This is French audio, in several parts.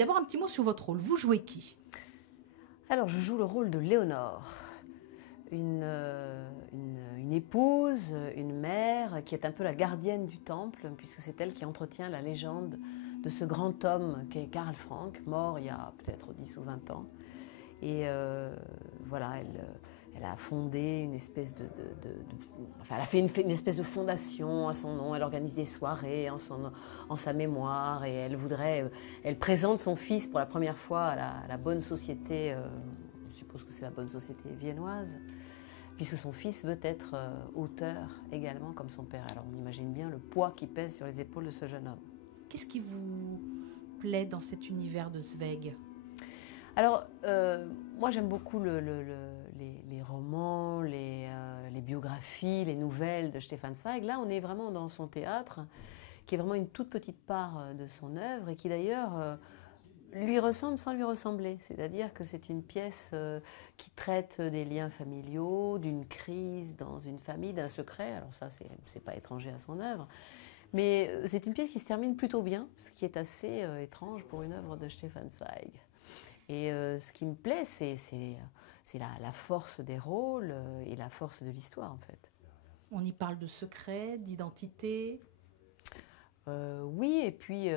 D'abord, un petit mot sur votre rôle. Vous jouez qui? Alors, je joue le rôle de Léonore, une épouse, une mère qui est un peu la gardienne du temple, puisque c'est elle qui entretient la légende de ce grand homme qu'est Karl Frank, mort il y a peut-être 10 ou 20 ans. Et voilà, elle a fondé une espèce enfin, elle a fait une espèce de fondation à son nom. Elle organise des soirées en sa mémoire et elle présente son fils pour la première fois à la bonne société, je suppose que c'est la bonne société viennoise, puisque son fils veut être auteur également comme son père. Alors on imagine bien le poids qui pèse sur les épaules de ce jeune homme. Qu'est-ce qui vous plaît dans cet univers de Zweig? Alors, moi j'aime beaucoup les romans, les biographies, les nouvelles de Stefan Zweig. Là, on est vraiment dans son théâtre, qui est vraiment une toute petite part de son œuvre et qui d'ailleurs lui ressemble sans lui ressembler. C'est-à-dire que c'est une pièce qui traite des liens familiaux, d'une crise dans une famille, d'un secret. Alors ça, c'est pas étranger à son œuvre. Mais c'est une pièce qui se termine plutôt bien, ce qui est assez étrange pour une œuvre de Stefan Zweig. Et ce qui me plaît, c'est la force des rôles et la force de l'histoire, en fait. On y parle de secret, d'identité. Oui, et puis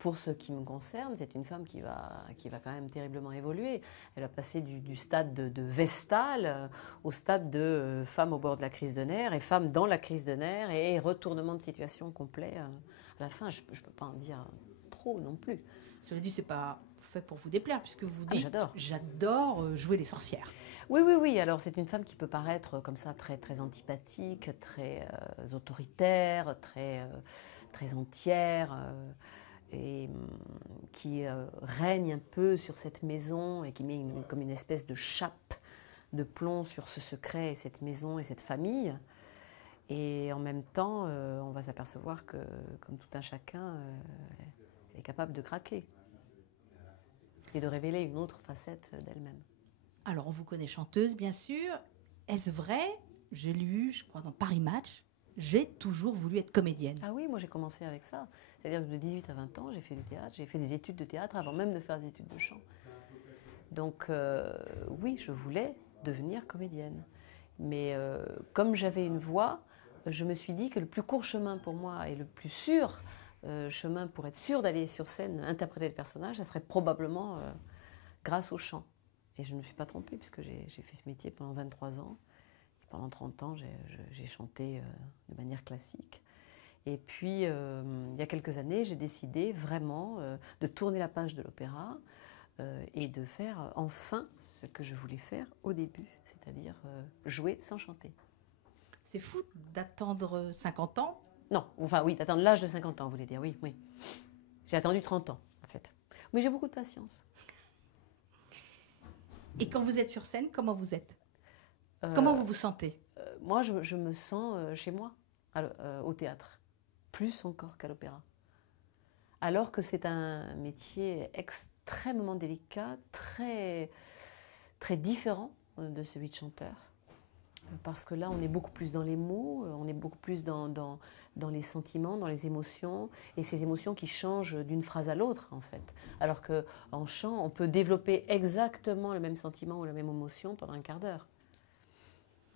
pour ce qui me concerne, c'est une femme qui va quand même terriblement évoluer. Elle a passé du stade de Vestale au stade de femme au bord de la crise de nerfs et femme dans la crise de nerfs et retournement de situation complet à la fin. Je ne peux pas en dire trop non plus. Cela dit, c'est pas fait pour vous déplaire, puisque vous dites j'adore. J'adore jouer les sorcières. Oui. Alors c'est une femme qui peut paraître comme ça très, très antipathique, très autoritaire, très entière, et qui règne un peu sur cette maison et qui met comme une espèce de chape de plomb sur ce secret et cette maison et cette famille. Et en même temps, on va s'apercevoir que, comme tout un chacun, elle est capable de craquer et de révéler une autre facette d'elle-même. Alors, on vous connaît chanteuse, bien sûr. Est-ce vrai? J'ai lu, je crois, dans Paris Match, j'ai toujours voulu être comédienne. Ah oui, moi j'ai commencé avec ça. C'est-à-dire que de 18 à 20 ans, j'ai fait du théâtre, j'ai fait des études de théâtre avant même de faire des études de chant. Donc oui, je voulais devenir comédienne. Mais comme j'avais une voix, je me suis dit que le plus court chemin pour moi et le plus sûr chemin pour être sûr d'aller sur scène interpréter le personnage, ça serait probablement grâce au chant. Et je ne me suis pas trompée puisque j'ai fait ce métier pendant 23 ans. Et pendant 30 ans, j'ai chanté de manière classique. Et puis, il y a quelques années, j'ai décidé vraiment de tourner la page de l'opéra et de faire enfin ce que je voulais faire au début, c'est-à-dire jouer sans chanter. C'est fou d'attendre 50 ans. Non, enfin oui, d'attendre l'âge de 50 ans, vous voulez dire, oui. J'ai attendu 30 ans, en fait. Mais j'ai beaucoup de patience. Et quand vous êtes sur scène, comment vous êtes? Comment vous vous sentez? Moi, je me sens chez moi, au théâtre, plus encore qu'à l'opéra. Alors que c'est un métier extrêmement délicat, très, très différent de celui de chanteur. Parce que là, on est beaucoup plus dans les mots, on est beaucoup plus dans les sentiments, dans les émotions, et ces émotions qui changent d'une phrase à l'autre, en fait. Alors qu'en chant, on peut développer exactement le même sentiment ou la même émotion pendant un quart d'heure.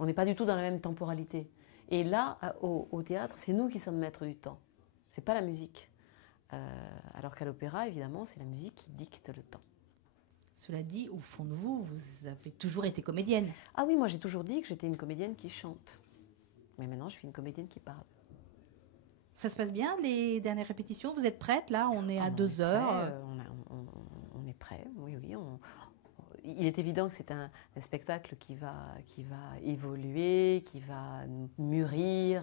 On n'est pas du tout dans la même temporalité. Et là, au théâtre, c'est nous qui sommes maîtres du temps. C'est pas la musique. Alors qu'à l'opéra, évidemment, c'est la musique qui dicte le temps. Cela dit, au fond de vous, vous avez toujours été comédienne. Ah oui, moi j'ai toujours dit que j'étais une comédienne qui chante. Mais maintenant, je suis une comédienne qui parle. Ça se passe bien, les dernières répétitions? Vous êtes prête, là? On est à 2 heures. On est prêt, oui. Il est évident que c'est un spectacle qui va évoluer, qui va mûrir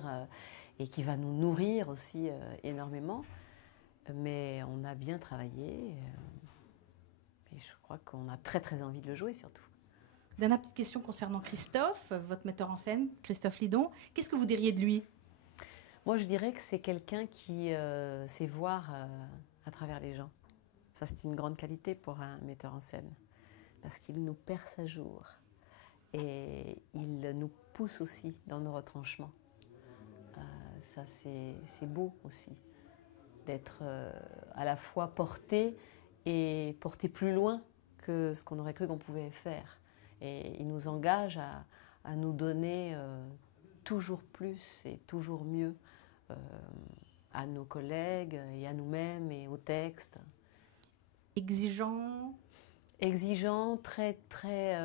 et qui va nous nourrir aussi énormément. Mais on a bien travaillé. Et je crois qu'on a très très envie de le jouer surtout. Dernière petite question concernant Christophe, votre metteur en scène, Christophe Lidon. Qu'est-ce que vous diriez de lui? Moi je dirais que c'est quelqu'un qui sait voir à travers les gens. Ça c'est une grande qualité pour un metteur en scène. Parce qu'il nous perce à jour. Et il nous pousse aussi dans nos retranchements. Ça c'est beau aussi. D'être à la fois porté et porter plus loin que ce qu'on aurait cru qu'on pouvait faire. Et il nous engage à nous donner toujours plus et toujours mieux à nos collègues et à nous-mêmes et au texte. Exigeant? Exigeant, très, très,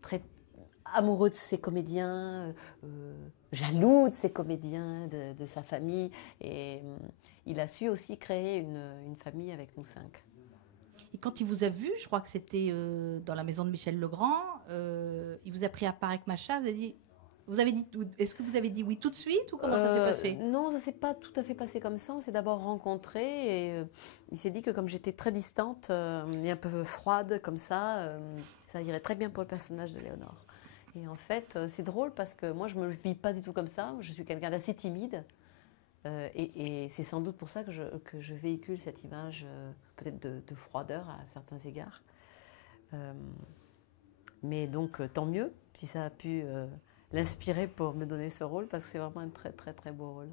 très amoureux de ses comédiens, jaloux de ses comédiens, de sa famille. Et il a su aussi créer une famille avec nous 5. Et quand il vous a vu, je crois que c'était dans la maison de Michel Legrand, il vous a pris à part avec Macha, est-ce que vous avez dit oui tout de suite ou comment ça s'est passé? Non, ça ne s'est pas tout à fait passé comme ça. On s'est d'abord rencontrés et il s'est dit que comme j'étais très distante et un peu froide comme ça irait très bien pour le personnage de Léonore. Et en fait, c'est drôle parce que moi, je ne me vis pas du tout comme ça. Je suis quelqu'un d'assez timide. Et c'est sans doute pour ça que je véhicule cette image peut-être de froideur à certains égards. Mais donc, tant mieux si ça a pu l'inspirer pour me donner ce rôle, parce que c'est vraiment un très très très beau rôle.